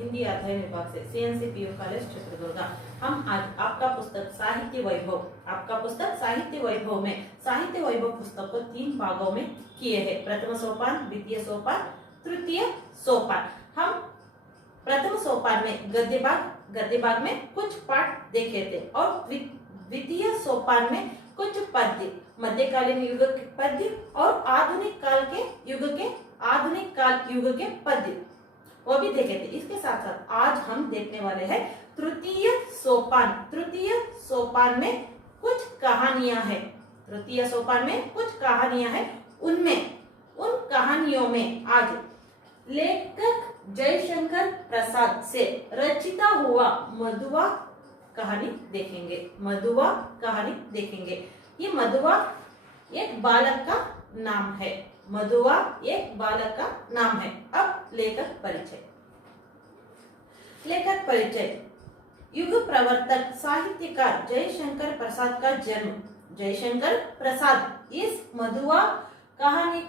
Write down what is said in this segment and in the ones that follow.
हिंदी अध्ययन विभाग से सीएनसी पीयू कॉलेज चित्रदुर्ग। हम आज आपका पुस्तक साहित्य वैभव में साहित्य वैभव पुस्तक को 3 भागों में किए हैं। प्रथम सोपान, द्वितीय सोपान, तृतीय सोपान। हम प्रथम सोपान में गद्य भाग में कुछ पाठ देखे थे और द्वितीय सोपान में कुछ पद्य, मध्यकालीन युग के पद्य और आधुनिक काल युग के पद्य वो भी देखे थे। इसके साथ साथ आज हम देखने वाले हैं तृतीय सोपान में कुछ कहानियां हैं। तृतीय सोपान में कुछ कहानियां हैं। उन कहानियों में आज लेखक जयशंकर प्रसाद से रचिता हुआ मधुआ कहानी देखेंगे। ये मधुआ एक बालक का नाम है। अब लेखक परिचय। युग प्रवर्तक साहित्यकार जयशंकर प्रसाद का जन्म। जयशंकर प्रसाद इस मधुआ कहानी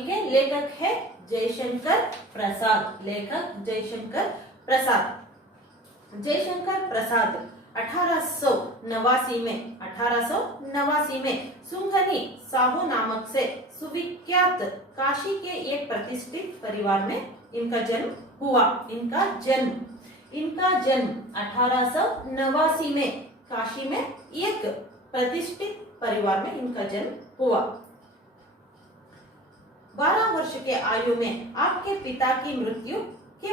के लेखक है जयशंकर प्रसाद। जयशंकर प्रसाद 1889 में सुंघनी साहू नामक से सुविख्यात काशी के एक प्रतिष्ठित परिवार में इनका जन्म हुआ। इनका जन्म 1889 में काशी में एक प्रतिष्ठित परिवार में इनका जन्म हुआ। 12 वर्ष के आयु में आपके पिता की मृत्यु के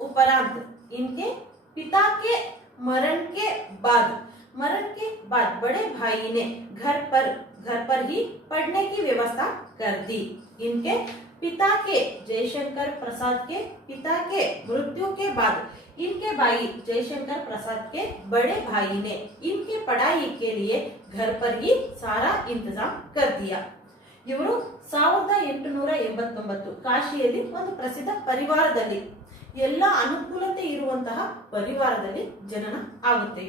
उपरांत इनके पिता के मरण के बाद बड़े भाई ने घर पर ही पढ़ने की व्यवस्था कर दी। इनके पिता के जयशंकर प्रसाद के पिता के मृत्यु के बाद इनके भाई जयशंकर प्रसाद के बड़े भाई ने इनकी पढ़ाई के लिए घर पर ही सारा इंतजाम कर दिया। ಇವರು 1889 ಕಾಶಿಯಲ್ಲಿ ಒಂದು ಪ್ರಸಿದ್ಧ ಪರಿವಾರದಲ್ಲಿ ಎಲ್ಲ ಅನುಕೂಲತೆ ಇರುವಂತಹ ಪರಿವಾರದಲ್ಲಿ ಜನನ ಆಗುತ್ತೆ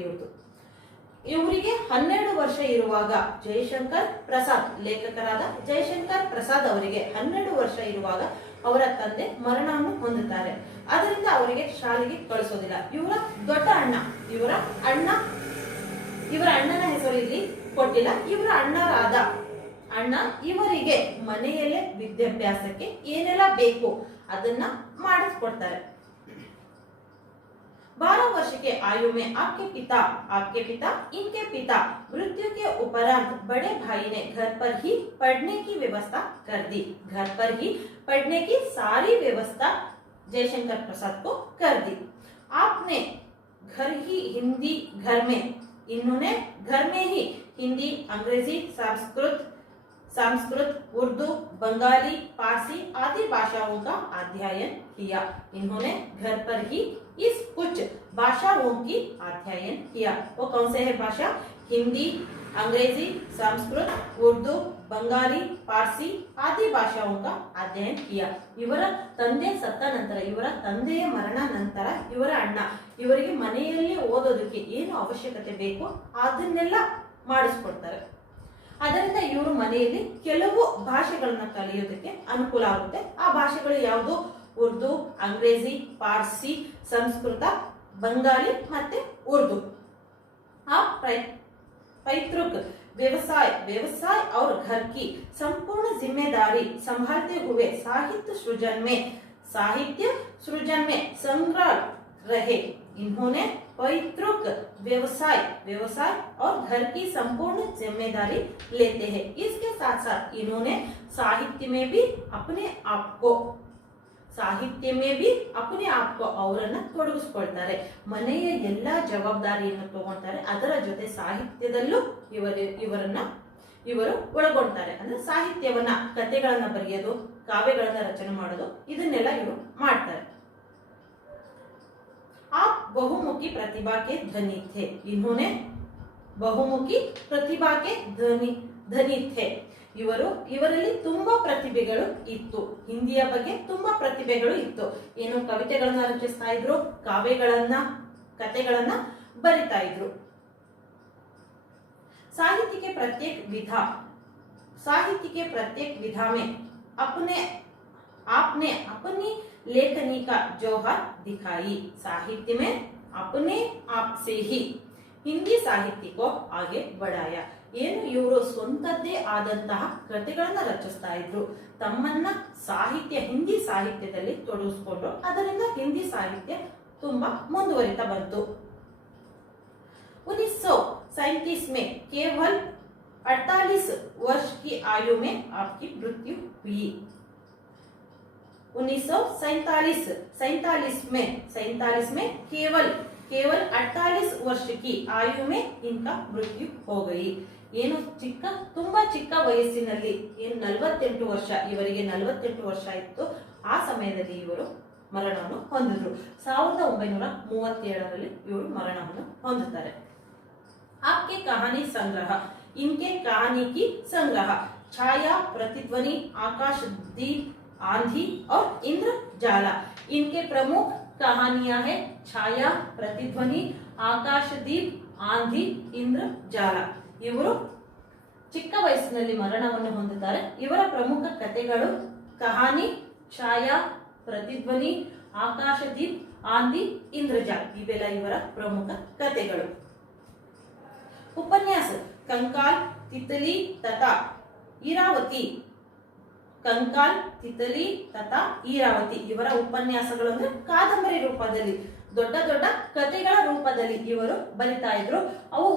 ಇವರಿಗೆ 12 ವರ್ಷ ಇರುವಾಗ ಜಯಶಂಕರ್ ಪ್ರಸಾದ್ ಲೇಖಕರಾದ ಜಯಶಂಕರ್ ಪ್ರಸಾದ್ ಅವರಿಗೆ 12 ವರ್ಷ ಇರುವಾಗ ಅವರ ತಂದೆ ಮರಣವನ್ನು ಹೊಂದುತ್ತಾರೆ। ಅದರಿಂದ ಅವರಿಗೆ ಶಾಲೆಗೆ ಕಳಿಸೋದಿಲ್ಲ। ಇವರ ದೊಡ್ಡ ಅಣ್ಣ ಇವರ ಅಣ್ಣನ ಹೆಸರು ಇಲ್ಲಿ ಕೊಟ್ಟಿಲ್ಲ। ಇವರ ಅಣ್ಣ ಇವರಿಗೆ ಮನೆಯಲ್ಲೇ ವಿದ್ಯಾಭ್ಯಾಸಕ್ಕೆ ಏನೆಲ್ಲ ಬೇಕು ಅದನ್ನ ಮಾಡಿಸ್ಕೊಡ್ತಾರೆ। 12 वर्ष के आयु में आपके पिता इनके पिता मृत्यु के उपरांत बड़े भाई ने घर पर ही पढ़ने की व्यवस्था कर दी। घर पर ही पढ़ने की सारी व्यवस्था जयशंकर प्रसाद को कर दी। आपने इन्होंने घर में ही हिंदी, अंग्रेजी, संस्कृत, उर्दू, बंगाली, पारसी आदि भाषाओं का अध्ययन किया। इन्होंने घर पर ही इस कुछ भाषाओं की अध्ययन किया। वो कौन से है भाषा? हिंदी, अंग्रेजी, संस्कृत, उर्दू, बंगाली, पारसी आदि भाषाओं का अध्ययन किया। ಇವರ ತಂದೆ ಸತ್ತ ನಂತರ ಇವರ ತಂದೆಯ ಮರಣ ನಂತರ ಇವರ ಅಣ್ಣ ಇವರಿಗೆ ಮನೆಯಲ್ಲಿ ಓದೋದಕ್ಕೆ ಏನು ಅವಶ್ಯಕತೆ ಬೇಕು ಅದನ್ನೆಲ್ಲ ಮಾಡಿಸ್ಕೊಡ್ತಾರೆ। ಅದರಿಂದ ಇವರು ಮನೆಯಲ್ಲಿ ಕೆಲವು ಭಾಷೆಗಳನ್ನ ಕಲಿಯೋದಕ್ಕೆ ಅನುಕೂಲ ಆಗುತ್ತೆ। ಆ ಭಾಷೆಗಳು ಯಾವುದು? ಉರ್ದು, अंग्रेजी, पारसी, संस्कृत, बंगाली ಮತ್ತೆ उर्दू। आप पैतृक व्यवसाय और घर की संपूर्ण जिम्मेदारी संभालते हुए साहित्य सृजन में संग्राम रहे। इन्होंने पैतृक व्यवसाय और घर की संपूर्ण जिम्मेदारी लेते हैं। इसके साथ साथ इन्होंने साहित्य में भी अपने आप को ಅವರನ್ನ ತೊಡಗಿಸಿಕೊಳ್ತಾರೆ। ಮನೆಯ ಎಲ್ಲಾ ಜವಾಬ್ದಾರಿಯನ್ನು ತಗೊಳ್ತಾರೆ। ಅದರ ಜೊತೆ ಸಾಹಿತ್ಯದಲ್ಲೂ ಇವರು ಒಳಗೊಳ್ತಾರೆ। ಅಂದ್ರೆ ಸಾಹಿತ್ಯವನ್ನ ಕಥೆಗಳನ್ನ ಬರೆಯೋದು, ಕಾವ್ಯಗಳನ್ನ ರಚನೆ ಮಾಡೋದು ಇದನ್ನೆಲ್ಲ ಇವರು ಮಾಡ್ತಾರೆ। आप बहुमुखी प्रतिभा के धनी थे। इन्होंने बहुमुखी प्रतिभा के धनी थे। ಇವರಲ್ಲಿ ತುಂಬಾ ಪ್ರತಿಭೆಗಳು ಇತ್ತು। ಹಿಂದಿಯ ಬಗ್ಗೆ ತುಂಬಾ ಪ್ರತಿಭೆಗಳು ಇತ್ತು। ಏನು ಕವಿತೆಗಳನ್ನ ರಚಿಸ್ತಾ ಇದ್ರು, ಕಥೆಗಳನ್ನ ಬರಿತಾ ಇದ್ರು। साहित्य के प्रत्येक विधा में आपने अपनी लेखनी का जौहर दिखाई। साहित्य में अपने आप से ही ಹಿಂದಿ ಸಾಹಿತ್ಯಕ್ಕೂ ಹಾಗೆ ಬಡಾಯ ಏನು ಇವರು ಸ್ವಂತದ್ದೇ ಆದಂತಹ ಕೃತಿಗಳನ್ನ ರಚಿಸ್ತಾ ಇದ್ರು, ತಮ್ಮನ್ನ ಹಿಂದಿ ಸಾಹಿತ್ಯದಲ್ಲಿ ತೊಡಗಿಸಿಕೊಂಡು ಅದರಿಂದ ಹಿಂದಿ ಸಾಹಿತ್ಯ ತುಂಬಾ ಮುಂದುವರಿತಾ ಬಂತು। 1937 में केवल 48 वर्ष की आयु में आपकी मृत्यु हुई। 1947 में केवल 48 वर्ष की आयु में इनका मृत्यु हो गई। ಏನು ತುಂಬಾ ಚಿಕ್ಕ ವಯಸ್ಸಿನಲ್ಲಿ ಏನು 48 ವರ್ಷ, ಇವರಿಗೆ 48 ವರ್ಷ ಇತ್ತು, ಆ ಸಮಯದಲ್ಲಿ ಇವರು ಮರಣವನ್ನು ಹೊಂದಿದ್ರು। 1937ರಲ್ಲಿ ಇವರು ಮರಣವನ್ನು ಹೊಂದುತ್ತಾರೆ। आपके कहानी संग्रह, इनके कहानी की संग्रह छाया, प्रतिध्वनि, आकाश दीप, आंधी और इंद्रजाला। इनके प्रमुख कहानियां है छाया, प्रतिध्वनि, आकाश दीप, आंधी, इंद्रजाಲ। ಇವರು ಚಿಕ್ಕ ವಯಸ್ಸಿನಲ್ಲಿ ಮರಣವನ್ನು ಹೊಂದುತ್ತಾರೆ। ಇವರ ಪ್ರಮುಖ ಕಥೆಗಳು ಕಹಾನಿ, ಛಾಯಾ, ಪ್ರತಿಧ್ವನಿ, ಆಕಾಶ ದೀಪ್, ಆಂಧಿ, ಇಂದ್ರಜಾಲ ಇವೆಲ್ಲ ಇವರ ಪ್ರಮುಖ ಕಥೆಗಳು। उपन्यास कंकाल, तितली तथा इरावती। ಕಂಕಾಲ್, ತಿತಲಿ ತಥಾ ಈರಾವತಿ ಇವರ ಉಪನ್ಯಾಸಗಳು ಅಂದ್ರೆ ಕಾದಂಬರಿ ರೂಪದಲ್ಲಿ, ದೊಡ್ಡ ದೊಡ್ಡ ಕಥೆಗಳ ರೂಪದಲ್ಲಿ ಇವರು ಬರಿತಾ ಇದ್ರು। ಅವು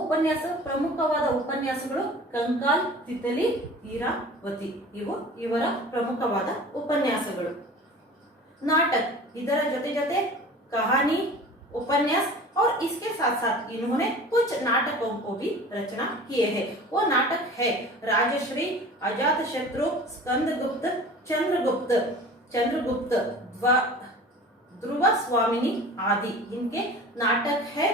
ಪ್ರಮುಖವಾದ ಉಪನ್ಯಾಸಗಳು ಕಂಕಾಲ್, ತಿತಲಿ, ಈರಾವತಿ ಇವು ಇವರ ಪ್ರಮುಖವಾದ ಉಪನ್ಯಾಸಗಳು। नाटक, ಇದರ ಜೊತೆ ಜೊತೆ कहानी, उपन्यास और इसके साथ साथ इन्होंने कुछ नाटकों को भी रचना किए हैं। वो नाटक है राजश्री, अजातशत्रु, स्कंदगुप्त, चंद्रगुप्त, ध्रुव स्वामिनी आदि। इनके नाटक है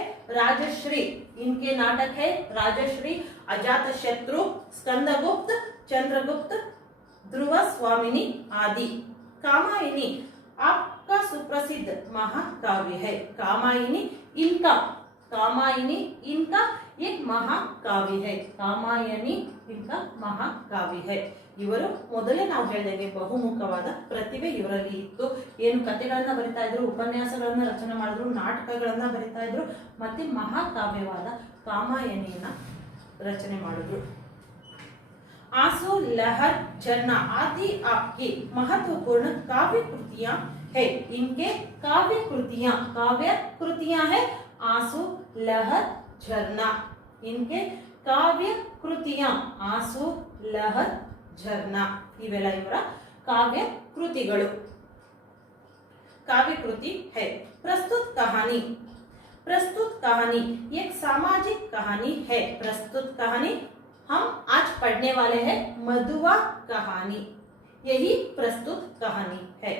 राजश्री, अजातशत्रु, स्कंदगुप्त, चंद्रगुप्त, ध्रुव स्वामिनी आदि। कामायनी आपका सुप्रसिद्ध महाकाव्य है। कामायनी इनका एक महाकाव्य है। कामायनी इनका महाकाव्य है। ಇವರು ಮೊದಲೇ ನಾವು ಹೇಳಿದಂಗೆ ಬಹುಮುಖವಾದ ಪ್ರತಿಭೆ ಇವರಲ್ಲಿ ಇತ್ತು। ಏನು ಕಥೆಗಳನ್ನ ಬರಿತಾ ಇದ್ರು, ಉಪನ್ಯಾಸಗಳನ್ನ ರಚನೆ ಮಾಡಿದ್ರು, ನಾಟಕಗಳನ್ನ ಬರಿತಾ ಇದ್ರು, ಮತ್ತೆ ಮಹಾಕಾವ್ಯವಾದ ಕಾಮಾಯನಿಯನ್ನ ರಚನೆ ಮಾಡಿದ್ರು। आंसू, लहर, झरना आदि आपकी महत्वपूर्ण काव्य कृतियां है। इनके काव्य कृतियां है आंसू, लहर, झरना। इनके काव्य कृतियां आंसू, लहर, झरना इवेला ಇವರ काव्य कृतिಗಳು। काव्य कृति है प्रस्तुत कहानी एक सामाजिक कहानी है। प्रस्तुत कहानी हम आज पढ़ने वाले हैं मधुआ कहानी, यही प्रस्तुत कहानी है।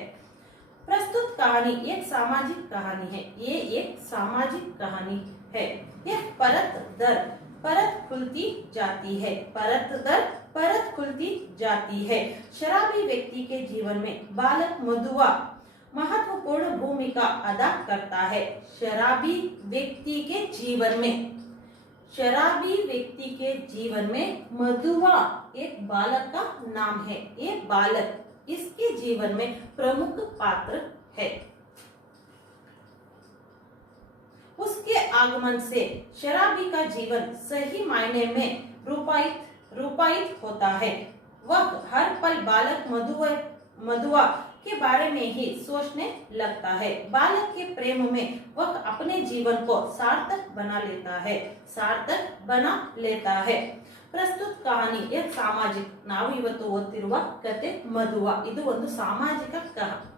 प्रस्तुत कहानी एक सामाजिक कहानी है। ये एक सामाजिक कहानी है। यह परत दर परत खुलती जाती है। परत दर परत खुलती जाती है। शराबी व्यक्ति के जीवन में बालक मधुआ महत्वपूर्ण भूमिका अदा करता है। शराबी व्यक्ति के जीवन में मधुआ एक बालक का नाम है। ये बालक इसके जीवन में प्रमुख पात्र है। उसके आगमन से शराबी का जीवन सही मायने में रूपायित होता है। वह हर पल बालक मधुआ के बारे में ही सोचने लगता है। बालक के प्रेम में वह अपने जीवन को सार्थक बना लेता है। ಪ್ರಸ್ತುತ ಕಹಾನಿ ಸಾಮಾಜಿಕ, ನಾವು ಇವತ್ತು ಓದ್ತಿರುವ ಕತೆ ಮಧುವ, ಇದು ಒಂದು ಸಾಮಾಜಿಕ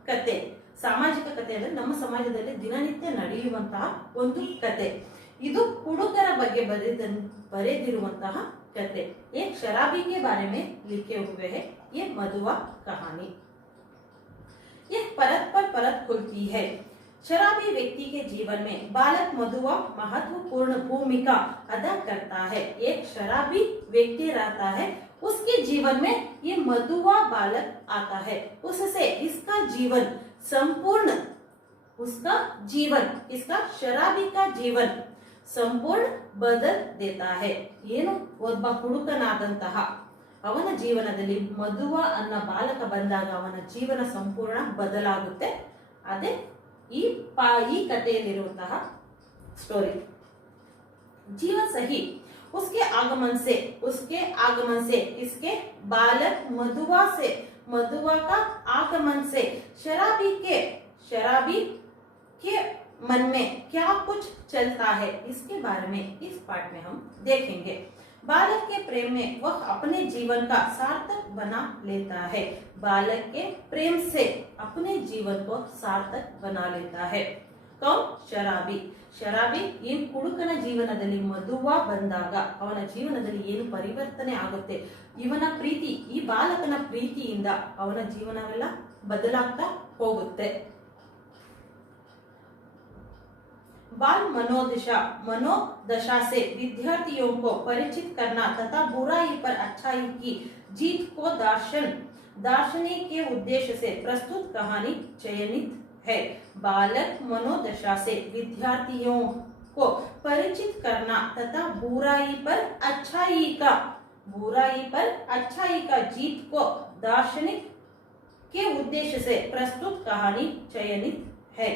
ಕತೆ ಅಂದ್ರೆ ನಮ್ಮ ಸಮಾಜದಲ್ಲಿ ದಿನನಿತ್ಯ ನಡೆಯುವಂತಹ ಒಂದು ಕತೆ। ಇದು ಹುಡುಗರ ಬಗ್ಗೆ ಬರೆದಿರುವಂತಹ ಕತೆ। एक शराबी के बारे में लिखे हुए है ये मधुआ कहानी। यह परत पर परत खुलती है। शराबी व्यक्ति के जीवन में बालक मधुआ महत्वपूर्ण भूमिका अदा करता है। एक शराबी व्यक्ति रहता है, उसके जीवन में ये मधुआ बालक आता है। उससे इसका जीवन संपूर्ण, इसका शराबी का जीवन ಸಂಪೂರ್ಣ ಬದಲ್ ದೇತಾ ಹೈ। ಏನು ಒಬ್ಬ ಹುಡುಗನಾದಂತಹ ಅವನ ಜೀವನದಲ್ಲಿ ಮಧುವ ಅನ್ನೋ ಬಾಲಕ ಬಂದಾಗ ಅವನ ಜೀವನ ಸಂಪೂರ್ಣ ಬದಲಾಗುತ್ತೆ। ಅದೇ ಈ ಕಥೆಯಲ್ಲಿರುವಂತಹ ಸ್ಟೋರಿ. जीवन सही उसके आगमन से इसके बालक मधुआ का आगमन से शराबी के मन में क्या कुछ चलता है, इसके बारे में इस पाठ में हम देखेंगे. बालक के प्रेम में वह अपने जीवन का सार्थक बना लेता है. बालक के प्रेम से अपने जीवन को सार्थक बना लेता है. कौन? ಶರಾಬಿ ಈ ಕುಡುಕನ ಜೀವನದಲ್ಲಿ ಮಧುವ ಬಂದಾಗ ಅವನ ಜೀವನದಲ್ಲಿ ಏನು ಪರಿವರ್ತನೆ ಆಗುತ್ತೆ, ಇವನ ಪ್ರೀತಿ, ಈ ಬಾಲಕನ ಪ್ರೀತಿಯಿಂದ ಅವನ ಜೀವನವೆಲ್ಲ ಬದಲಾಗ್ತಾ ಹೋಗುತ್ತೆ. बाल मनोदशा से विद्यार्थियों को परिचित करना तथा बुराई पर अच्छाई की जीत को दार्शनिक के उद्देश्य से प्रस्तुत कहानी चयनित है. बालक मनोदशा से विद्यार्थियों को परिचित करना तथा बुराई पर अच्छाई का जीत को दार्शनिक के उद्देश्य से प्रस्तुत कहानी चयनित है.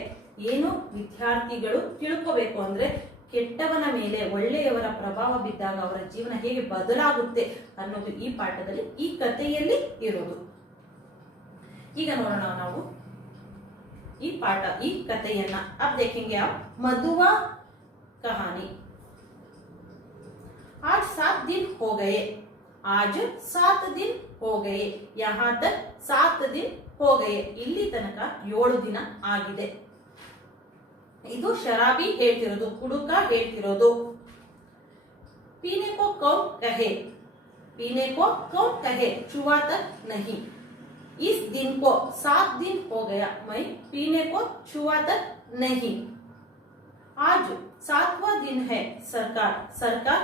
ಏನು ವಿದ್ಯಾರ್ಥಿಗಳು ತಿಳ್ಕೋಬೇಕು ಅಂದ್ರೆ ಕೆಟ್ಟವನ ಮೇಲೆ ಒಳ್ಳೆಯವರ ಪ್ರಭಾವ ಬಿದ್ದಾಗ ಅವರ ಜೀವನ ಹೇಗೆ ಬದಲಾಗುತ್ತೆ ಅನ್ನೋದು ಈ ಪಾಠದಲ್ಲಿ, ಈ ಕಥೆಯಲ್ಲಿ ಇರೋದು. ಈಗ ನೋಡೋಣ ನಾವು ಈ ಕಥೆಯನ್ನ. अब देखेंगे आप मधुआ कहानी. आज 7 दिन हो गए. यहाँ तक 7 दिन हो गए. ಇಲ್ಲಿ ತನಕ 7 ದಿನ ಆಗಿದೆ. ಇದು ಶರಾಬಿ ಹೇಳ್ತಿರೋದು, ಕುಡುಕ ಹೇಳ್ತಿರೋದು. पीने को कौन कहे छुआ तक नहीं. इस दिन को 7 दिन हो गया, मैं पीने को छुआ तक नहीं. आज 7वां दिन है. सरकार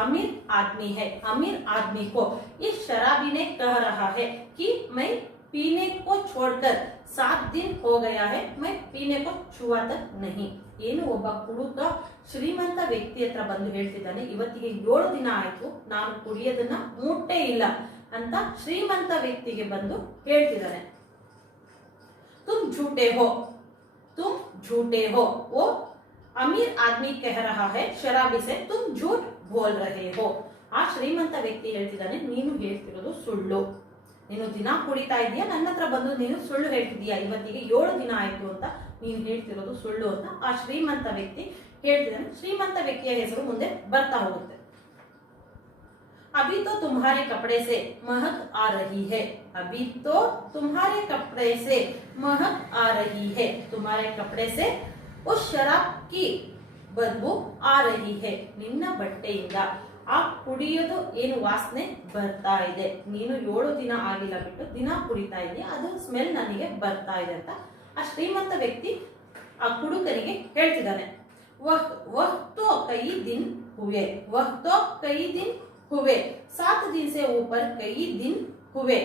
अमीर आदमी है. अमीर आदमी को इस शराबी ने कह रहा है कि मैं पीने को छोड़कर 7 दिन हो गया है, मैं पीने को छुआ तक नहीं. ಏನು ಒಬ್ಬ ಕುಡುಕ ಶ್ರೀಮಂತ ವ್ಯಕ್ತಿ ಹತ್ರ ಬಂದು ಹೇಳ್ತಿದ್ದಾನೆ, ಇವತ್ತಿಗೆ 7 ದಿನ ಆಯ್ತು ನಾನು ಕುಡಿಯೋದನ್ನ ಮುಟ್ಟೇ ಇಲ್ಲ ಅಂತ ಶ್ರೀಮಂತ ವ್ಯಕ್ತಿಗೆ ಬಂದು ಹೇಳ್ತಿದ್ದಾನೆ. तुम झूठे हो. वो अमीर आदमी कह रहा है शराबी से तुम झूठ बोल रहे हो. ಆ ಶ್ರೀಮಂತ ವ್ಯಕ್ತಿ ಹೇಳ್ತಿದ್ದಾನೆ, ನೀನು ಹೇಳ್ತಿರೋದು ಸುಳ್ಳು. ನೀನು ದಿನ ಕುಡಿತಾ ಇದೀಯಾ, ನನ್ನ ಹತ್ರ ಬಂದು ನೀನು ಸುಳ್ಳು ಹೇಳ್ತಿದೀಯಾ, ಇವತ್ತಿಗೆ 7 ದಿನ ಆಯ್ತು ಅಂತ ನೀನು ಹೇಳ್ತಿರೋದು ಸುಳ್ಳು ಅಂತ ಆ ಶ್ರೀಮಂತ ವ್ಯಕ್ತಿ ಹೇಳ್ತಿದ್ದಾನೆ. ಶ್ರೀಮಂತ ವ್ಯಕ್ತಿಯ ಹೆಸರು ಮುಂದೆ ಬರ್ತಾ ಹೋಗುತ್ತೆ. अभी तो तुम्हारे कपड़े से महक आ रही है. अभी तो तुम्हारे कपड़े से महक आ रही है. तुम्हारे कपड़े से उस शराब की बदबू आ रही है. ನಿನ್ನ ಬಟ್ಟೆಯಿಂದ ಆ ಕುಡಿಯೋದು ಏನು ವಾಸನೆ ಬರ್ತಾ ಇದೆ. ನೀನು 7 ದಿನ ಆಗಿಲ್ಲ ಬಿಟ್ಟು ದಿನ ಕುಡಿತಾ ಇದೆಯಾ, ಅದು ಸ್ಮೆಲ್ ನನಗೆ ಬರ್ತಾ ಇದೆ ಅಂತ ಆ ಶ್ರೀಮಂತ ವ್ಯಕ್ತಿ ಆ ಕುಡುಕನಿಗೆ ಹೇಳ್ತಿದ್ದಾನೆ. वह तो कई दिन हुए. 7 दिन से ऊपर कई दिन हुए.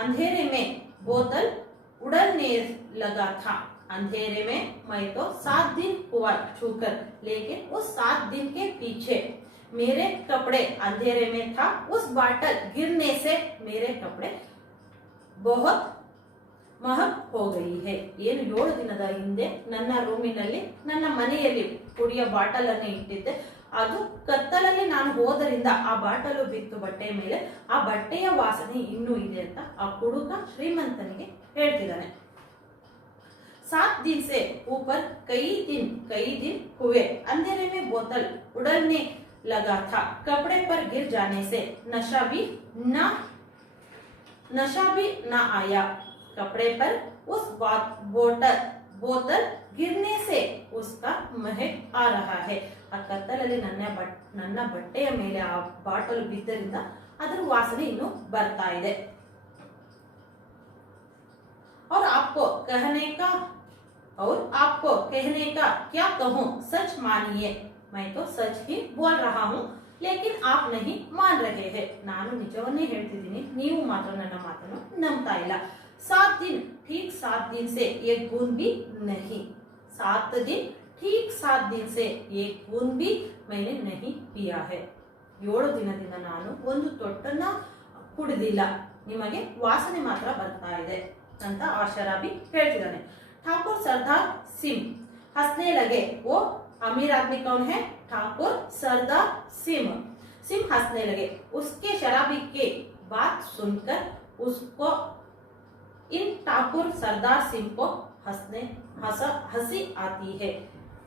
अंधेरे में बोतल उड़ने लगा था. अंधेरे में मैं तो 7 दिन हुआ छूकर, लेकिन उस 7 दिन के पीछे मेरे कपड़े अंधेरे में था. उस बाटल गिरने से मेरे कपड़े बहुत महक हो गई है. ಏನು 7 ದಿನದ ಹಿಂದೆ ನನ್ನ ರೂಮಿನಲ್ಲಿ, ನನ್ನ ಮನೆಯಲ್ಲಿ ಕುಡಿಯೋ ಬಾಟಲ್ ಅನ್ನು ಇಟ್ಟಿದ್ದೆ. ಅದು ಕತ್ತಲಲ್ಲಿ ನಾನು ಹೋದರಿಂದ ಆ ಬಾಟಲು ಬಿತ್ತು ಬಟ್ಟೆಯ ಮೇಲೆ, ಆ ಬಟ್ಟೆಯ ವಾಸನೆ ಇನ್ನೂ ಇದೆ ಅಂತ ಆ ಕುಡುಕ ಶ್ರೀಮಂತನಿಗೆ ಹೇಳ್ತಿದ್ದಾನೆ. 7 दिन से ऊपर कई दिन हुए. अंधेरे में बोतल उड़ने लगा था. कपड़े पर गिर जाने से नशा भी न आया. कपड़े पर उस बोतल गिरने से उसका महक आ रहा है. ಆ ಕತ್ತಲಲ್ಲಿ ನನ್ನ ಬಟ್ಟೆಯ ಮೇಲೆ ಆ ಬಾಟಲ್ ಬಿದ್ದರಿಂದ ಅದರ ವಾಸನೆ ಇನ್ನು ಬರ್ತಾ ಇದೆ. और आपको कहने का क्या कहूं, सच मानिए. मैं तो सच ही बोल रहा हूं, लेकिन आप नहीं मान रहे हैं. ನಾನು ನಿಜವನ್ನೇ ಹೇಳ್ತಿದ್ದೀನಿ, ನೀವು ಮಾತ್ರ ನನ್ನ ಮಾತನ್ನು ನಂಬ್ತಾ ಇಲ್ಲ. 7 दिन ठीक 7 दिन से एक बूंद भी नहीं. 7 दिन ठीक 7 दिन से एक बूंद भी मैंने नहीं पिया है. 7 ದಿನದಿಂದ ನಾನು ಒಂದು ತೊಟ್ಟನ್ನ ಕುಡಿದಿಲ್ಲ, ನಿಮಗೆ ವಾಸನೆ ಮಾತ್ರ ಬರ್ತಾ ಇದೆ ಅಂತ ಆ ಶರಾಬಿ ಹೇಳ್ತಿದ್ದಾನೆ. ठाकुर सरदार सिंह हंसने लगे। वो अमीर आदमी कौन है? ठाकुर सरदार सिंह। सिंह हंसने लगे। उसके शराबी के बात सुनकर उसको इन ठाकुर सरदार सिंह को ಹಸಿ ಆತಿ ಹೇ।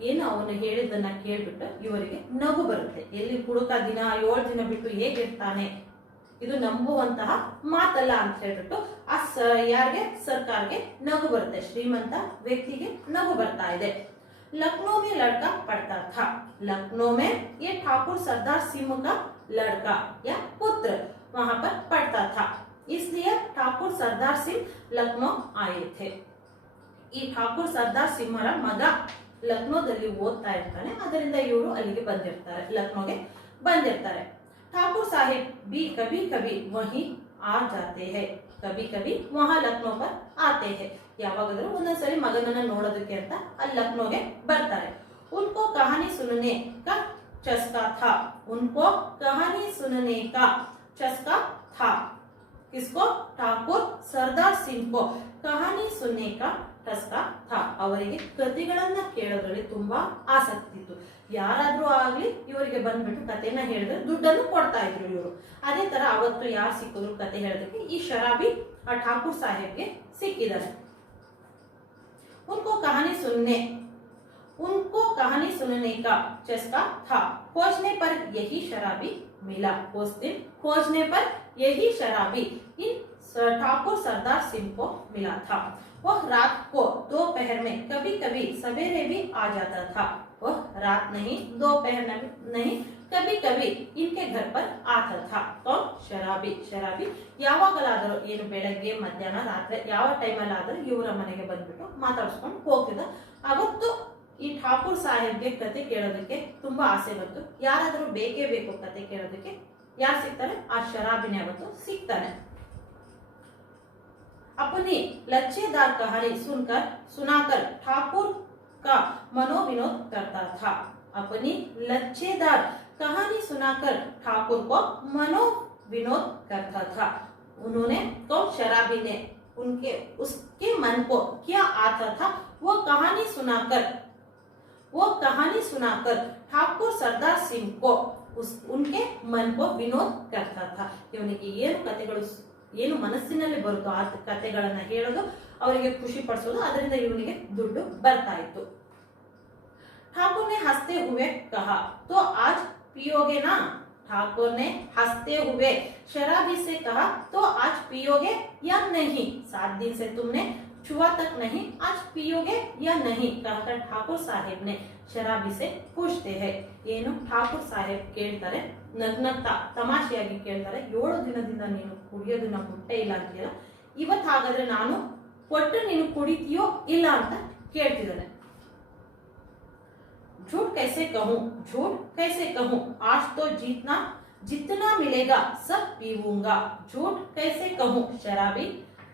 ಏನು ಅವನು ಹೇಳಿದ್ದನ್ನ ಕೇಳ್ಬಿಟ್ಟು ಇವರಿಗೆ ನಗು ಬರುತ್ತೆ। ಎಲ್ಲಿ ಹುಡುಕ ದಿನ 7 ದಿನ ಬಿಟ್ಟು ಹೇಗಿರ್ತಾನೆ, ಇದು ನಂಬುವಂತಹ ಮಾತಲ್ಲ ಅಂತ ಹೇಳ್ಬಿಟ್ಟು ಯಾರಿಗೆ? ಸರ್ಕಾರಕ್ಕೆ ನಗು ಬರುತ್ತೆ, ಶ್ರೀಮಂತ ವ್ಯಕ್ತಿಗೆ ನಗು ಬರ್ತಾ ಇದೆ। लखनऊ में लड़का पढ़ता था। लखनऊ में ये ठाकुर सरदार सिंह का लड़का या पुत्र वहां पर पढ़ता था, इसलिए ठाकुर सरदार सिंह लखनऊ आए थे। ಈ ಠಾಕೂರ್ ಸರ್ದಾರ್ ಸಿಂಹರ ಮಗ ಲಕ್ನೋದಲ್ಲಿ ಓದ್ತಾ ಇರ್ತಾನೆ, ಅದರಿಂದ ಇವರು ಅಲ್ಲಿಗೆ ಬಂದಿರ್ತಾರೆ, ಲಕ್ನೋಗೆ ಬಂದಿರ್ತಾರೆ। ठाकुर साहिब भी कभी कभी वहीं आ जाते हैं, कभी कभी वहां लखनऊ पर आते हैं। ಯಾವಾಗಾದ್ರೂ ಒಂದೊಂದ್ಸರಿ ಮಗನನ್ನ ನೋಡೋದಕ್ಕೆ ಅಂತ ಅಲ್ಲಿ ಲಕ್ನೋಗೆ ಬರ್ತಾರೆ। उनको कहानी सुनने का चस्का था, उनको कहानी सुनने का चस्का था। किसको? ठाकुर सरदार सिंह को कहानी सुनने का ಚಸ್ಕಾ ಥಾ। ಅವರಿಗೆ ಕಥೆಗಳನ್ನ ಕೇಳೋದ್ರಲ್ಲಿ ತುಂಬಾ ಆಸಕ್ತಿ ಇತ್ತು। ಯಾರಾದ್ರೂ ಆಗ್ಲಿ ಇವರಿಗೆ ಬಂದ್ಬಿಟ್ಟು ಕಥೆನ ಹೇಳಿದ್ರೆ ದುಡ್ಡನ್ನು ಕೊಡ್ತಾ ಇದ್ರು ಇವರು। ಅದೇ ತರ ಅವತ್ತು ಯಾರು ಸಿಕ್ಕಿದ್ರು ಕತೆ ಹೇಳೋದಕ್ಕೆ, ಈ ಶರಾಬಿ ಆ ಠಾಕೂರ್ ಸಾಹೇಬ್ಗೆ ಸಿಕ್ಕಿದ್ದಾರೆ। उनको कहानी सुनने का चस्का था। खोजने पर यही शराबी मिला। उस दिन खोजने पर यही शराबी इन ठाकुर सरदार सिंह को मिला था। वह रात को दोपहर में कभी कभी सवेरे भी आ जाता था। वह रात नहीं, दोपहर नहीं, कभी कभी इनके घर पर आता था। तो ಶರಾಬಿ ಯಾವಾಗಲಾದರೂ ಏನು ಬೆಳಗ್ಗೆ ಮಧ್ಯಾಹ್ನ ರಾತ್ರಿ ಯಾವ ಟೈಮಲ್ಲಿ ಆದರೂ ಇವರ ಮನೆಗೆ ಬಂದ್ಬಿಟ್ಟು ಮಾತಾಡಿಸ್ಕೊಂಡು ಹೋಗ್ತಿದ್ದ। ಅವತ್ತು ಈ ಠಾಕೂರ್ ಸಾಹೇಬ್ಗೆ ಕತೆ ಕೇಳೋದಕ್ಕೆ ತುಂಬಾ ಆಸೆ ಬಂತು। ಯಾರಾದರೂ ಬೇಕೇ ಬೇಕು ಕತೆ ಕೇಳೋದಕ್ಕೆ, ಯಾರು ಸಿಗ್ತಾರೆ? ಆ ಶರಾಬಿನೇ ಅವತ್ತು ಸಿಗ್ತಾನೆ। अपनी लच्छेदार कहानी सुनाकर ठाकुर का मनोविनोद करता था। अपनी लच्छेदार कहानी सुनाकर ठाकुर को मनोविनोद करता था। उन्होंने तो शराबी ने उसके मन को क्या आता था वो कहानी सुनाकर ठाकुर सरदार सिंह को उनके मन को विनोद करता था। ಇವನಿಗೆ ಏನು ಕಥೆಗಳು ಏನು ಮನಸ್ಸಿನಲ್ಲಿ ಬರುತ್ತೋ ಆ ಕಥೆಗಳನ್ನ ಹೇಳೋದು, ಅವರಿಗೆ ಖುಷಿ ಪಡಿಸೋದು, ಅದರಿಂದ ಇವನಿಗೆ ದುಡ್ಡು ಬರ್ತಾ ಇತ್ತು। ठाकुर ने हंसते हुए कहा, तो आज पियोगे ना? ठाकुर ने हंसते हुए शराबी से कहा, तो आज पियोगे या नहीं? 7 दिन से तुमने छुआ तक नहीं, आज पियोगे या नहीं? कहकर ठाकुर साहेब ने शराबी से पूछते हैं। ಏನು ಠಾಕೂರ್ ಸಾಹೇಬ್ ಕೇಳ್ತಾರೆ, ನಗ್ನಗ್ತಾ ತಮಾಷೆಯಾಗಿ ಕೇಳ್ತಾರೆ, 7 ದಿನದಿಂದ ನೀನು ಕುಡಿಯೋದನ್ನ ಬಿಟ್ಟೇ ಇಲ್ಲ ಅಂತೀಯಲ್ಲ, ಇವತ್ತು ಹಾಗಾದ್ರೆ ನಾನು ಕೊಟ್ಟು ನೀನು ಕುಡಿತೀಯೋ ಇಲ್ಲ ಅಂತ ಕೇಳ್ತಿದ್ದಾನೆ। झूठ कैसे कहूं, आज तो जितना मिलेगा सब पीऊंगा। झूठ कैसे कहूं, शराबी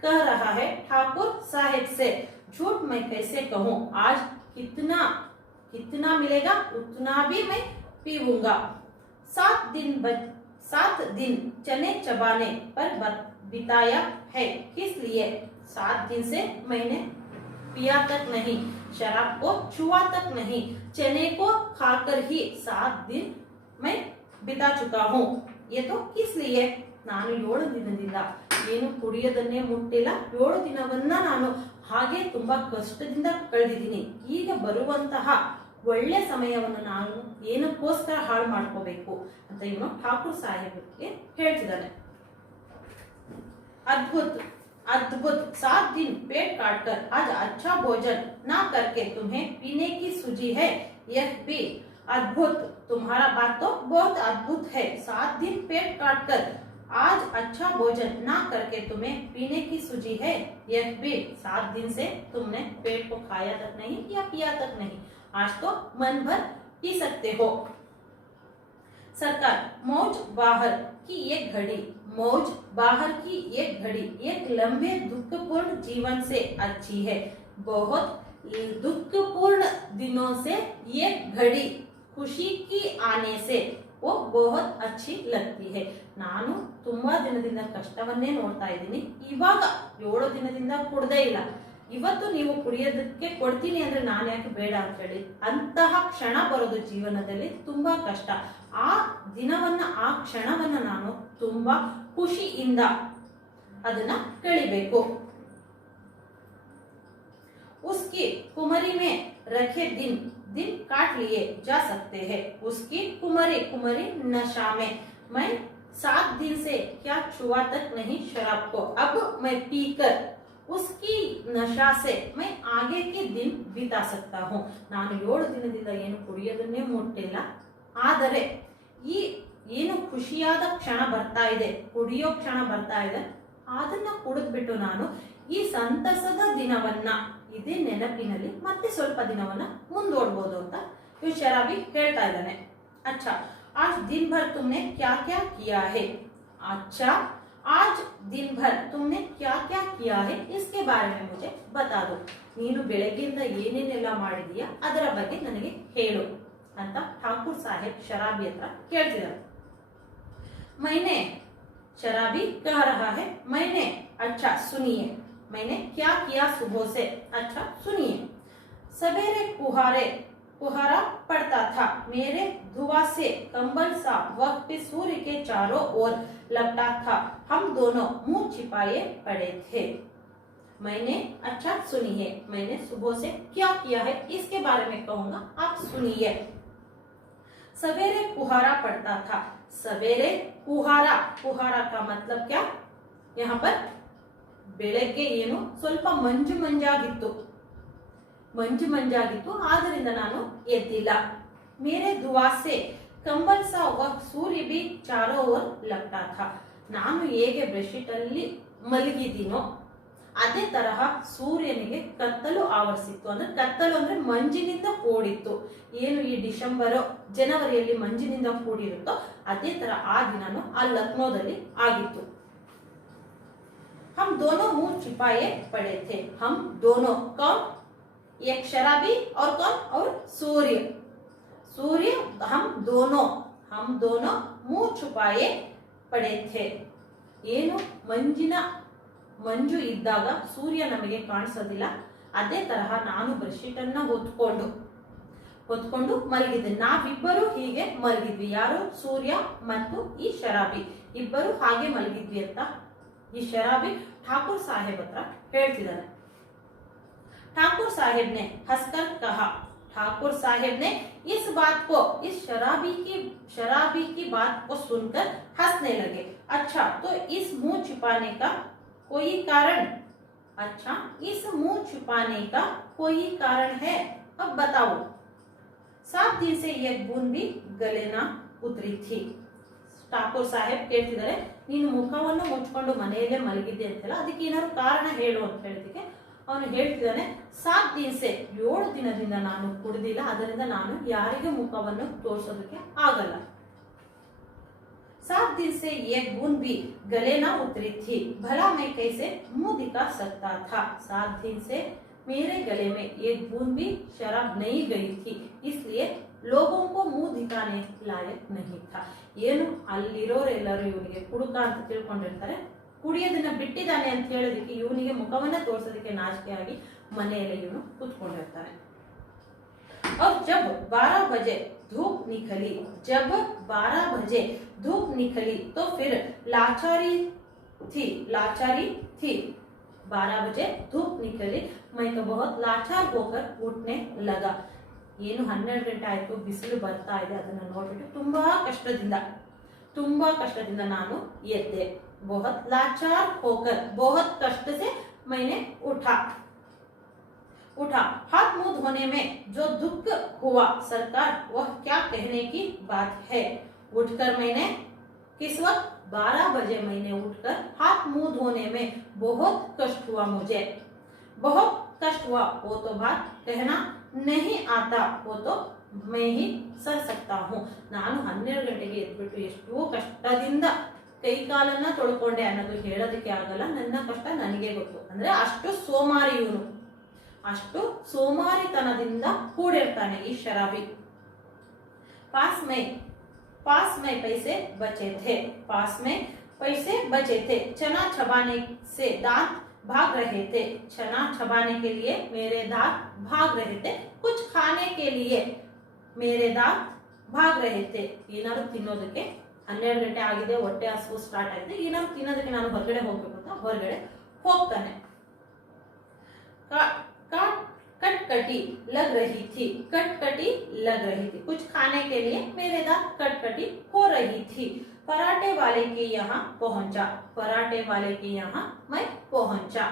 कह रहा है ठाकुर साहेब से। झूठ मैं कैसे कहूं, आज कितना मिलेगा उतना भी मैं पीऊंगा। 7 दिन चने चबाने पर बिताया है, किस लिए? 7 दिन से मैंने पिया तक नहीं, शराब को छुआ तक नहीं, चने को खाकर ही 7 दिन मैं बिता चुका हूँ। ये तो किस लिए? ನಾನು 7 ದಿನದಿಂದ ಏನು ಕುಡಿಯೋದನ್ನೇ ಮುಟ್ಟಿಲ್ಲ, 7 ದಿನವನ್ನ ನಾನು ಹಾಗೆ ತುಂಬಾ ಕಷ್ಟದಿಂದ ಕಳೆದಿದ್ದೀನಿ। ಈಗ ಬರುವಂತಹ ಒಳ್ಳೆ ಸಮಯವನ್ನು ನಾನು ಏನಕ್ಕೋಸ್ಕರ ಹಾಳು ಮಾಡ್ಕೋಬೇಕು ಅಂತ ಇವನು ಠಾಕೂರ್ ಸಾಹೇಬ್ಗೆ ಹೇಳ್ತಿದ್ದಾನೆ। अद्भुत 7 दिन पेट काटकर आज अच्छा भोजन ना करके तुम्हें पीने की सूझी है, यह भी अद्भुत। तुम्हारा बात तो बहुत अद्भुत है। 7 दिन पेट काटकर आज अच्छा भोजन ना करके तुम्हें पीने की सूझी है, यह भी 7 दिन से तुमने पेट को खाया तक नहीं या पिया तक नहीं, आज तो मन भर पी सकते हो। सरकार, मौज बाहर की एक घड़ी एक लंबे दुखपूर्ण जीवन से अच्छी है। बहुत दुखपूर्ण दिनों से एक घड़ी खुशी की आने से वो बहुत अच्छी लगती है। ನಾನು ತುಂಬಾ ದಿನದಿಂದ ಕಷ್ಟವನ್ನೇ ನೋಡ್ತಾ ಇದ್ದೀನಿ, ಇವಾಗ 7 ದಿನದಿಂದ ಕುಡ್ದೇ ಇಲ್ಲ, ಇವತ್ತು ನೀವು ಕುಡಿಯೋದಕ್ಕೆ ಕೊಡ್ತೀನಿ ಅಂದ್ರೆ ನಾನು ಯಾಕೆ ಬೇಡ ಅಂತ ಹೇಳಿ ಅಂತಹ ಕ್ಷಣ ಬರೋದು ಜೀವನದಲ್ಲಿ ತುಂಬಾ ಕಷ್ಟ. ಆ ದಿನವನ್ನ ಆ ಕ್ಷಣವನ್ನ ನಾನು ತುಂಬಾ ಖುಷಿಯಿಂದ ಅದನ್ನ ಕಳಿಬೇಕು. उसकी कुमरी में रखे दिन दिन काट लिए जा सकते हैं. उसकी कुमरी कुमरी नशा में मैं 7 दिन से क्या छुआ तक नहीं शराब को, अब मैं पीकर उसकी नशा से मैं आगे के दिन बिता सकता हूँ. ನಾನು 7 ದಿನದಿಂದ ಏನು ಕುಡಿಯೋದನ್ನೇ ಮುಟ್ಟಿಲ್ಲ, ಆದರೆ ಈ ಏನು ಖುಷಿಯಾದ ಕ್ಷಣ ಬರ್ತಾ ಇದೆ, ಕುಡಿಯೋ ಕ್ಷಣ ಬರ್ತಾ ಇದೆ, ಅದನ್ನ ಕುಡಿದ್ಬಿಟ್ಟು ನಾನು ಈ ಸಂತಸದ ದಿನವನ್ನ ಇದೇ ನೆನಪಿನಲ್ಲಿ ಮತ್ತೆ ಸ್ವಲ್ಪ ದಿನವನ್ನ ಮುಂದೋಡ್ಬೋದು ಅಂತ ಇವ್ ಶರಾಬಿ ಹೇಳ್ತಾ ಇದ್ದಾನೆ. अच्छा आज दिन भर तुमने क्या क्या किया है. अच्छा आज दिन भर तुमने क्या क्या किया है इसके बारे में मुझे बता दो. ನೀನು ಬೆಳಗ್ಗೆಯಿಂದ ಏನೇನೆಲ್ಲ ಮಾಡಿದೀಯಾ ಅದರ ಬಗ್ಗೆ ನನಗೆ ಹೇಳು ಅಂತ ಠಾಕೂರ್ ಸಾಹೇಬ್ ಶರಾಬಿ ಹತ್ರ ಕೇಳ್ತಿದ್ದಾರೆ. मैंने शराबी कह रहा है मैंने, अच्छा सुनिए, मैंने क्या किया सुबह से, अच्छा सुनिए. सवेरे कुहारा पड़ता था, मेरे धुआं से कंबल सा वह पे सूर्य के चारों ओर लपटा था, हम दोनों मुंह छिपाए पड़े थे. मैंने, अच्छा सुनिए, मैंने सुबह से क्या किया है इसके बारे में कहूंगा, आप सुनिए. सवेरे कुहारा पड़ता था, सवेरे कुहारा, कुहारा का मतलब क्या, यहाँ पर ಬೆಳಗ್ಗೆ ಏನು ಸ್ವಲ್ಪ ಮಂಜು ಮಂಜಾಗಿತ್ತು, ಆದ್ದರಿಂದ ನಾನು ಎದ್ದಿಲ್ಲ. ಮೇರೆ ಧುವಾಸೆ ಕಂಬಲ್ ಸಾ ವಹ ಸೂರ್ಯ ಬಿ ಚಾರೋ ಓರ್ ಲಪ್ಟಾ ಥಾ, ನಾನು ಹೇಗೆ ಬೆಡ್ಶೀಟ್ ಅಲ್ಲಿ ಮಲಗಿದ್ದೀನೋ ಅದೇ ತರಹ ಸೂರ್ಯನಿಗೆ ಕತ್ತಲು ಆವರಿಸಿತ್ತು. ಅಂದ್ರೆ ಕತ್ತಲು ಅಂದ್ರೆ ಮಂಜಿನಿಂದ ಕೂಡಿತ್ತು. ಏನು ಈ ಜನವರಿಯಲ್ಲಿ ಮಂಜಿನಿಂದ ಕೂಡಿರುತ್ತೋ ಅದೇ ತರ ಆ ದಿನನು ಆ ಲಕ್ನೋದಲ್ಲಿ ಆಗಿತ್ತು. हम दोनों मुंह छिपाए पड़े थे. हम दोनों कौन, एक शराबी और कौन, और सूर्य. सूर्य हम दोनों मुंह छुपाए पड़े थे. ಏನು ಮಂಜು ಇದ್ದಾಗ ಸೂರ್ಯ ನಮಗೆ ಕಾಣಿಸೋದಿಲ್ಲ, ಅದೇ ತರಹ ನಾನು ಬೆಡ್ಶೀಟ್ ಅನ್ನ ಹೊತ್ಕೊಂಡು ಮಲಗಿದ್ದೆ. ನಾವಿಬ್ಬರು ಹೀಗೆ ಮಲಗಿದ್ವಿ. ಯಾರು, ಸೂರ್ಯ ಮತ್ತು ಈ ಶರಾಬಿ ಇಬ್ಬರು ಹಾಗೆ ಮಲಗಿದ್ವಿ ಅಂತ ಈ ಶರಾಬಿ ಠಾಕೂರ್ ಸಾಹೇಬ್ ಹತ್ರ ಹೇಳ್ತಿದ್ದಾನೆ. ठाकुर साहेब ने हंसकर कहा, ठाकुर साहेब ने इस बात को, इस शराबी की बात को सुनकर हंसने लगे. अच्छा तो इस मुंह छिपाने का कोई कारण, अच्छा इस मुंह छिपाने का कोई कारण है, अब बताओ. 7 दिन से एक बूंद भी गले न उतरी थी. ಠಾಕೂರ್ ಸಾಹೇಬ್ ಕೇಳ್ತಿದ್ದಾರೆ, ನೀನು ಮುಖವನ್ನು ಮುಚ್ಕೊಂಡು ಮನೆಯಲ್ಲೇ ಮಲಗಿದ್ದೆ ಅಂತಲ್ಲ, ಅದಕ್ಕೆ ಏನಾದ್ರು ಕಾರಣ ಹೇಳು ಅಂತ ಹೇಳಿದಕ್ಕೆ ಅವನು ಹೇಳ್ತಿದ್ದಾನೆ, 7 दिन से 7 ದಿನದಿಂದ ನಾನು ಕುಡಿದಿಲ್ಲ, ಅದರಿಂದ ನಾನು ಯಾರಿಗೆ ಮುಖವನ್ನು ತೋರಿಸೋದಕ್ಕೆ ಆಗಲ್ಲ. 7 दिन से एक बूंद भी गले ना उतरी थी, भला मैं कैसे मुंह दिखा सकता था. 7 दिन से मेरे गले में एक बूंद भी शराब नहीं गई थी, इसलिए ಲೋಗೋ ಮುಖ ದಿಖಾನೆ ಲಾಯಕ್ ನಹಿ ಥಾ. ಏನು ಅಲ್ಲಿರೋರೆಲ್ಲರೂ ಇವನಿಗೆ ಕುಡುಕ ಅಂತ ತಿಳ್ಕೊಂಡಿರ್ತಾರೆ, ಕುಡಿಯೋದನ್ನ ಬಿಟ್ಟಿದ್ದಾನೆ ಅಂತ ಹೇಳೋದಕ್ಕೆ ಇವನಿಗೆ ಮುಖವನ್ನ ತೋರಿಸೋದಕ್ಕೆ ನಾಚಿಕೆ ಆಗಿ ಮನೆಯಲ್ಲಿ ಇವನು ಕೂತ್ಕೊಂಡಿರ್ತಾನೆ. अब जब 12 बजे धूप निकली तो फिर लाचारी थी. 12 बजे धूप निकली, मैं तो बहुत लाचार होकर उठने लगा. ಏನು 12 ಗಂಟೆ ಆಯ್ತು, ಬಿಸಿಲು ಬರ್ತಾ ಇದೆ, ಅದನ್ನ ನೋಡ್ಬಿಟ್ಟು ತುಂಬಾ ಕಷ್ಟದಿಂದ ನಾನು ಎದ್ದೆ. बहुत लाचार होकर, बहुत कष्ट से मैंने उठा. हाथ मुंह धोने में जो दुख हुआ सरकार, वह क्या कहने की बात है. उठकर मैंने किस वक्त, 12 बजे मैंने उठकर हाथ मुंह धोने में बहुत कष्ट हुआ, मुझे बहुत कष्ट हुआ. वो तो बात कहना नहीं आता, वो तो मैं ही सह सकता हूँ. ನಾನು 12 ಗಂಟೆಗೆ ಎದ್ಬಿಟ್ಟು ಎಷ್ಟೋ ಕಷ್ಟದಿಂದ ಕೈ ಕಾಲನ್ನ ತೊಳ್ಕೊಂಡೆ ಅನ್ನೋದು ಹೇಳೋದಕ್ಕೆ ಆಗಲ್ಲ. ನನ್ನ ಕಷ್ಟ ನನಗೆ ಗೊತ್ತು. ಅಂದ್ರೆ ಅಷ್ಟು ಸೋಮಾರಿ ಇವನು, ಅಷ್ಟು ಸೋಮಾರಿತನದಿಂದ ಕೂಡಿರ್ತಾನೆ ಈ ಶರಾಬಿ. पास में पैसे बचे थे, चना चबाने से दांत भाग रहे थे, चना चबाने के लिए मेरे दांत भाग रहे थे, कुछ खाने के लिए मेरे दांत भाग रहे थे. ಏನಾದ್ರು ತಿನ್ನೋದಕ್ಕೆ 12 ಗಂಟೆ ಆಗಿದೆ, ಹೊಟ್ಟೆ ಹಸಿವು ಸ್ಟಾರ್ಟ್ ಆಗಿದೆ, ಏನಾದ್ರು ತಿನ್ನೋದಕ್ಕೆ ನಾನು ಹೊರಗಡೆ ಹೋಗ್ಬೇಕು ಅಂತ ಹೊರಗಡೆ ಹೋಗ್ತಾನೆ. कटकटी लग रही थी, कटकटी लग रही थी, कुछ खाने के लिए मेरे दांत कटकटी हो रही थी. पराठे वाले के यहाँ पहुंचा, पराठे वाले के यहाँ मैं पहुंचा.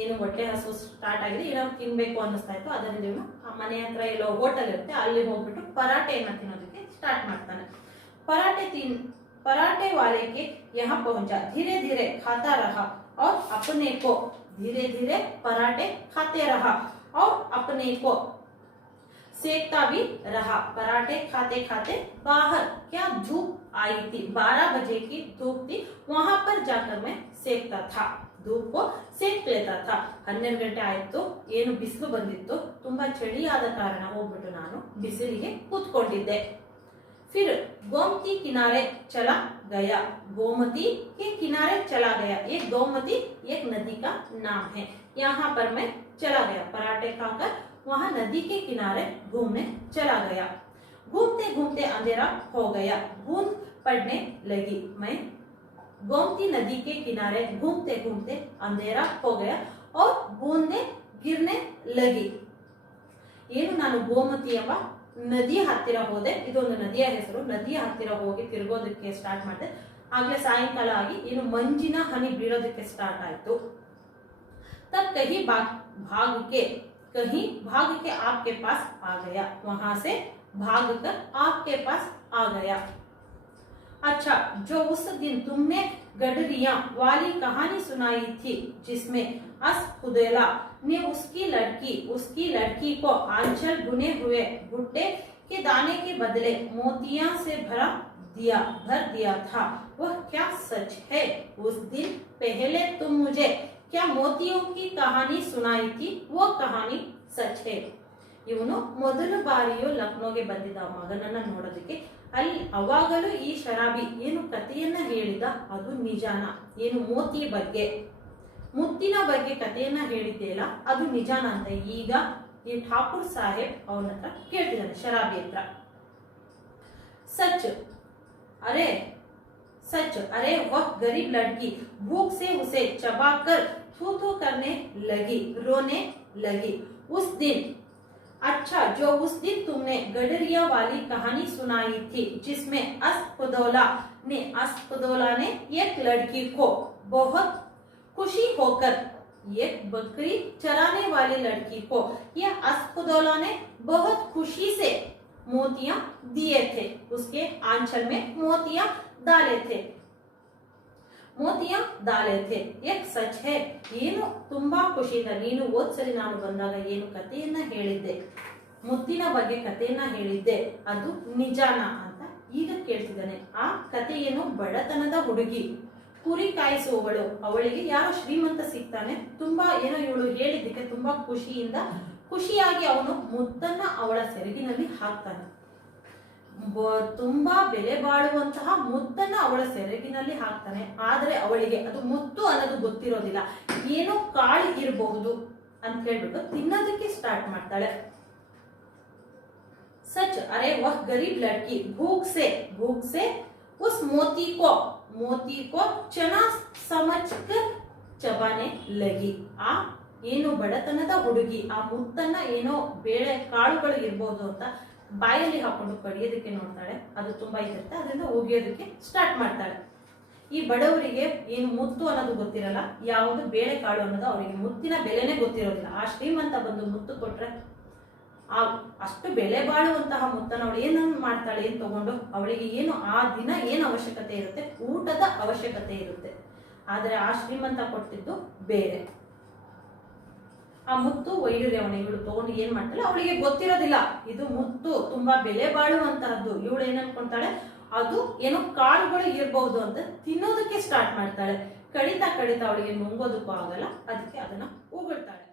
ಏನು ಹೊಟ್ಟೆ ಹಸು ಸ್ಟಾರ್ಟ್ ಆಗಿದೆ, ಏನಾದ್ರು ತಿನ್ಬೇಕು ಅನ್ನಿಸ್ತಾ ಇತ್ತು, ಅದರಿಂದ ಇವನು ಮನೆ ಹತ್ರ ಎಲ್ಲೋ ಹೋಟೆಲ್ ಇರುತ್ತೆ ಅಲ್ಲಿ ಹೋಗ್ಬಿಟ್ಟು ಪರಾಟೆಯನ್ನ ತಿನ್ನೋದಕ್ಕೆ ಸ್ಟಾರ್ಟ್ ಮಾಡ್ತಾನೆ. पराठे वाले के यहाँ पहुंचा, धीरे धीरे खाता रहा और अपने को, धीरे धीरे पराठे खाते रहा और अपने को सेकता भी रहा. पराठे खाते खाते बाहर क्या धूप आई थी, 12 बजे की धूप थी, वहां पर जाकर मैं सेकता था, धूप को सेक लेता था. 12 ಗಂಟೆ ಆಯ್ತು, ಏನು ಬಿಸಿಲು ಬಂದಿತ್ತು, ತುಂಬಾ ಚಳಿಯಾದ ಕಾರಣ ಹೋಗ್ಬಿಟ್ಟು ನಾನು ಬಿಸಿಲಿಗೆ ಕೂತ್ಕೊಂಡಿದ್ದೆ. फिर गोमती किनारे चला गया, गोमती के किनारे चला गया. एक गोमती एक नदी का नाम है. यहाँ पर मैं चला गया, पराठे खाकर वहां नदी के किनारे घूमने चला गया. घूमते घूमते अंधेरा हो गया, बूंद पड़ने लगी. मैं गोमती नदी के किनारे घूमते घूमते अंधेरा हो गया और बूंदे गिरने लगी. ಏನು ನಾನು ಗೋಮತಿ ಎಂಬ ನದಿಯ ಹತ್ತಿರ ಹೋದೆ, ಇದೊಂದು ನದಿಯ ಹೆಸರು. ನದಿಯ ಹತ್ತಿರ ಹೋಗಿ ತಿರುಗೋದಕ್ಕೆ ಸ್ಟಾರ್ಟ್ ಮಾಡಿದೆ. ಆಗ್ಲೇ ಸಾಯಂಕಾಲ ಆಗಿ ಏನು ಮಂಜಿನ ಹನಿ ಬೀಳೋದಕ್ಕೆ ಸ್ಟಾರ್ಟ್ ಆಯ್ತು. तब कहीं भाग के आपके पास आ गया, वहां से भाग कर आपके पास आ गया. अच्छा, जो उस दिन तुमने गडरिया वाली कहानी सुनाई थी, जिसमें असफुदेला ने उसकी लड़की को आंचल बुने हुए भुट्टे के दाने के बदले मोतिया से भर दिया था, वह क्या सच है? उस दिन पहले तुम मुझे क्या मोतियों की कहानी सुनाई थी, वो कहानी सच है. ಇವನು ಮೊದಲ ಬಾರಿಯು ಲಕ್ನೋಗೆ ಬಂದಿದ್ದ ಮಗನನ್ನ ನೋಡೋದಕ್ಕೆ. ಅಲ್ಲಿ ಅವಾಗಲೂ ಈ ಶರಾಬಿ ಏನು ಕಥೆಯನ್ನ ಹೇಳಿದ ಅದು ನಿಜಾನ, ಏನು ಮೋತಿ ಬಗ್ಗೆ ಮುತ್ತಿನ ಬಗ್ಗೆ ಕಥೆಯನ್ನ ಹೇಳಿದ್ದೆಲ್ಲ ಅದು ನಿಜಾನ ಅಂತ ಈಗ ಈ ಠಾಕೂರ್ ಸಾಹೇಬ್ ಅವನ ಹತ್ರ ಕೇಳ್ತಿದ್ದಾನೆ, ಶರಾಬಿ ಹತ್ರ. सच अरे वह गरीब लड़की भूख से उसे चबाकर थू थू करने लगी, रोने लगी. उस दिन, अच्छा, जो उस दिन तुमने गडरिया वाली कहानी सुनाई थी, जिसमें असफदौला ने एक लड़की को बहुत खुशी होकर, एक बकरी चराने वाली लड़की को यह असफदौला ने बहुत खुशी से मोतियां दिए थे, उसके आंचल में मोतियां डाले थे. एक सच है. ಏನು ತುಂಬಾ ಖುಷಿಯಿಂದ ನೀನು ಓದ್ಸರಿ ನಾನು ಬಂದಾಗ ಏನು ಕಥೆಯನ್ನ ಹೇಳಿದ್ದೆ, ಮುತ್ತಿನ ಬಗ್ಗೆ ಕಥೆಯನ್ನ ಹೇಳಿದ್ದೆ, ಅದು ನಿಜಾನ ಅಂತ ಈಗ ಕೇಳ್ತಿದ್ದಾನೆ. ಆ ಕಥೆ ಏನು, ಬಡತನದ ಹುಡುಗಿ ಕುರಿ ಕಾಯಿಸುವವಳು, ಅವಳಿಗೆ ಯಾರೋ ಶ್ರೀಮಂತ ಸಿಗ್ತಾನೆ, ತುಂಬಾ ಏನೋ ಇವಳು ಹೇಳಿದ್ದಕ್ಕೆ ತುಂಬಾ ಖುಷಿಯಾಗಿ ಅವನು ಮುತ್ತನ್ನ ಅವಳ ಸೆರಗಿನಲ್ಲಿ ಹಾಕ್ತಾನೆ. ತುಂಬಾ ಬೆಲೆ ಬಾಳುವಂತಹ ಮುತ್ತನ್ನ ಅವಳ ಸೆರಗಿನಲ್ಲಿ ಹಾಕ್ತಾನೆ. ಆದ್ರೆ ಅವಳಿಗೆ ಅದು ಮುತ್ತು ಅನ್ನೋದು ಗೊತ್ತಿರೋದಿಲ್ಲ, ಏನೋ ಕಾಳು ಇರಬಹುದು ಅಂತ ಹೇಳ್ಬಿಟ್ಟು ತಿನ್ನೋದಕ್ಕೆ ಸ್ಟಾರ್ಟ್ ಮಾಡ್ತಾಳೆ. सच, अरे वह गरीब लड़की भूख से उस मोती को चना समझकर चबाने लगी. ಆ ಏನು ಬಡತನದ ಹುಡುಗಿ ಆ ಮುತ್ತನ್ನ ಏನೋ ಬೇಳೆ ಕಾಳುಗಳು ಇರಬಹುದು ಅಂತ ಬಾಯಲ್ಲಿ ಹಾಕೊಂಡು ಕಡಿಯೋದಕ್ಕೆ ನೋಡ್ತಾಳೆ. ಅದು ತುಂಬಾ ಇರುತ್ತೆ, ಅದರಿಂದ ಒಗೆಯೋದಕ್ಕೆ ಸ್ಟಾರ್ಟ್ ಮಾಡ್ತಾಳೆ. ಈ ಬಡವರಿಗೆ ಏನು ಮುತ್ತು ಅನ್ನೋದು ಗೊತ್ತಿರಲ್ಲ, ಯಾವುದು ಬೇಳೆ ಕಾಳು ಅನ್ನೋದು ಅವರಿಗೆ ಮುತ್ತಿನ ಬೆಲೆನೇ ಗೊತ್ತಿರೋದಿಲ್ಲ. ಆ ಶ್ರೀಮಂತ ಬಂದು ಮುತ್ತು ಕೊಟ್ರೆ ಆ ಅಷ್ಟು ಬೆಲೆ ಬಾಳುವಂತಹ ಮುತ್ತನ ಅವಳು ಏನನ್ನು ಮಾಡ್ತಾಳೆ ಅಂತ ತಗೊಂಡು, ಅವಳಿಗೆ ಏನು ಆ ದಿನ ಏನು ಅವಶ್ಯಕತೆ ಇರುತ್ತೆ, ಊಟದ ಅವಶ್ಯಕತೆ ಇರುತ್ತೆ. ಆದ್ರೆ ಆ ಶ್ರೀಮಂತ ಕೊಟ್ಟಿದ್ದು ಬೇರೆ. ಆ ಮುತ್ತು ವೈಡೂರ್ಯವನ ಇವಳು ತಗೊಂಡು ಏನ್ ಮಾಡ್ತಾಳೆ, ಅವಳಿಗೆ ಗೊತ್ತಿರೋದಿಲ್ಲ ಇದು ಮುತ್ತು ತುಂಬಾ ಬೆಲೆ ಬಾಳುವಂತಹದ್ದು. ಇವಳು ಏನ್ ಅನ್ಕೊಂತಾಳೆ, ಅದು ಏನೋ ಕಾಳುಗಳು ಇರಬಹುದು ಅಂತ ತಿನ್ನೋದಕ್ಕೆ ಸ್ಟಾರ್ಟ್ ಮಾಡ್ತಾಳೆ. ಕಡಿತಾ ಅವಳಿಗೆ ನುಂಗೋದಕ್ಕೂ ಆಗಲ್ಲ, ಅದಕ್ಕೆ ಅದನ್ನ ಉಗುಳ್ತಾಳೆ.